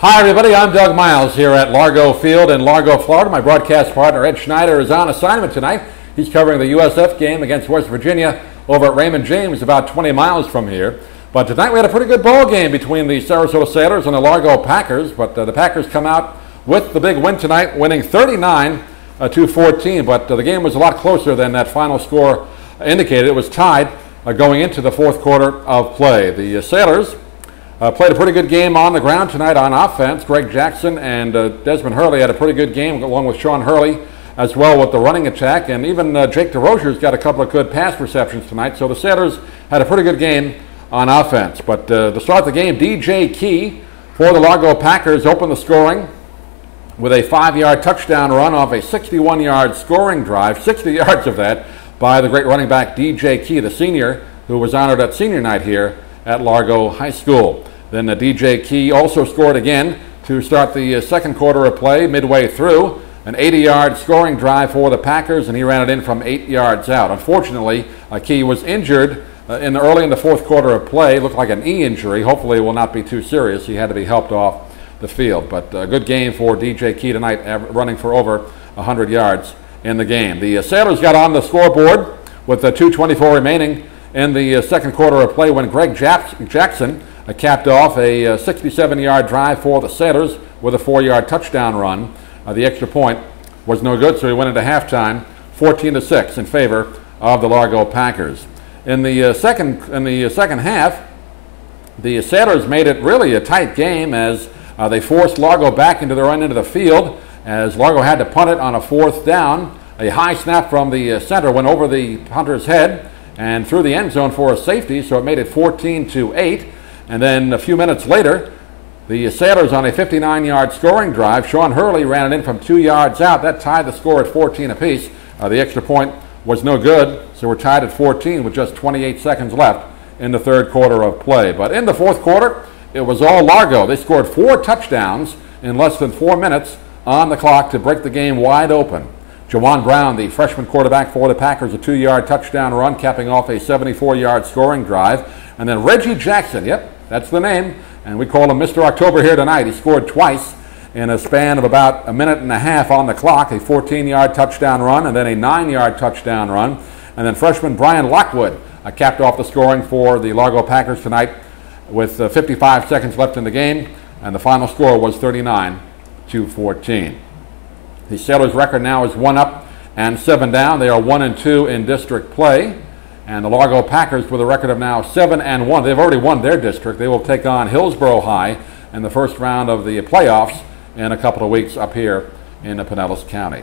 Hi everybody, I'm Doug Miles here at Largo Field in Largo, Florida. My broadcast partner Ed Schneider is on assignment tonight. He's covering the USF game against West Virginia over at Raymond James, about 20 miles from here. But tonight we had a pretty good ball game between the Sarasota Sailors and the Largo Packers. But the Packers come out with the big win tonight, winning 39-14. But the game was a lot closer than that final score indicated. It was tied going into the fourth quarter of play. The Sailors played a pretty good game on the ground tonight on offense. Greg Jackson and Desmond Hurley had a pretty good game, along with Sean Hurley as well with the running attack. And even Jake DeRozier's got a couple of good pass receptions tonight. So the Sailors had a pretty good game on offense. But to start the game, DJ Key for the Largo Packers opened the scoring with a 5-yard touchdown run off a 61-yard scoring drive, 60 yards of that by the great running back DJ Key, the senior, who was honored at senior night here at Largo High School. Then DJ Key also scored again to start the second quarter of play midway through. An 80-yard scoring drive for the Packers, and he ran it in from 8 yards out. Unfortunately, Key was injured early in the fourth quarter of play. Looked like an knee injury. Hopefully it will not be too serious. He had to be helped off the field. But a good game for DJ Key tonight, running for over 100 yards in the game. The Sailors got on the scoreboard with 2:24 remaining in the second quarter of play when Greg Jackson capped off a 67-yard drive for the Sailors with a 4-yard touchdown run. The extra point was no good, so he went into halftime 14-6 in favor of the Largo Packers. In the second half, the Sailors made it really a tight game as they forced Largo back into their own end of the field, as Largo had to punt it on a fourth down. A high snap from the center went over the punter's head and through the end zone for a safety, so it made it 14-8. And then a few minutes later, the Sailors on a 59-yard scoring drive, Sean Hurley ran it in from 2 yards out. That tied the score at 14 apiece. The extra point was no good, so we're tied at 14 with just 28 seconds left in the third quarter of play. But in the fourth quarter, it was all Largo. They scored 4 touchdowns in less than 4 minutes on the clock to break the game wide open. Jawan Brown, the freshman quarterback for the Packers, a 2-yard touchdown run, capping off a 74-yard scoring drive. And then Reggie Jackson, yep, that's the name, and we call him Mr. October here tonight. He scored twice in a span of about a minute and a half on the clock, a 14-yard touchdown run and then a 9-yard touchdown run. And then freshman Brian Lockwood capped off the scoring for the Largo Packers tonight with 55 seconds left in the game, and the final score was 39-14. The Sailors' record now is 1-up and 7 down. They are 1-2 in district play. And the Largo Packers with a record of now 7-1. They've already won their district. They will take on Hillsborough High in the first round of the playoffs in a couple of weeks up here in Pinellas County.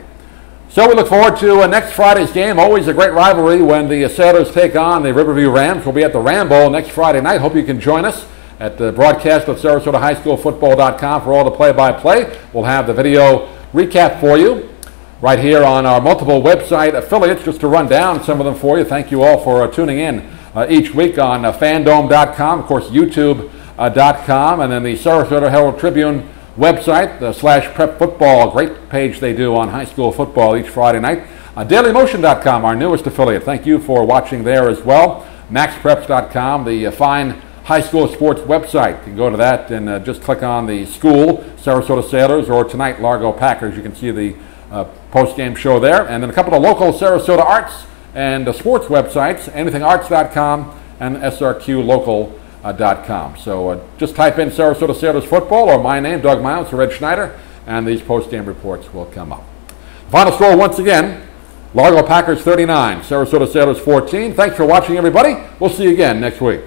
So we look forward to next Friday's game. Always a great rivalry when the Sailors take on the Riverview Rams. We'll be at the Ram Bowl next Friday night. Hope you can join us at the broadcast of SarasotaHighSchoolFootball.com for all the play-by-play. We'll have the video recap for you right here on our multiple website affiliates, just to run down some of them for you. Thank you all for tuning in each week on fandome.com, of course youtube.com, and then the Sarasota Herald Tribune website, the /prep football, great page they do on high school football each Friday night. dailymotion.com, our newest affiliate. Thank you for watching there as well. maxpreps.com, the fine high school sports website. You can go to that and just click on the school, Sarasota Sailors, or tonight Largo Packers. You can see the post-game show there. And then a couple of local Sarasota arts and sports websites, anythingarts.com and srqlocal.com. So just type in Sarasota Sailors football or my name, Doug Miles, or Red Schneider, and these post-game reports will come up. Final score once again, Largo Packers 39, Sarasota Sailors 14. Thanks for watching, everybody. We'll see you again next week.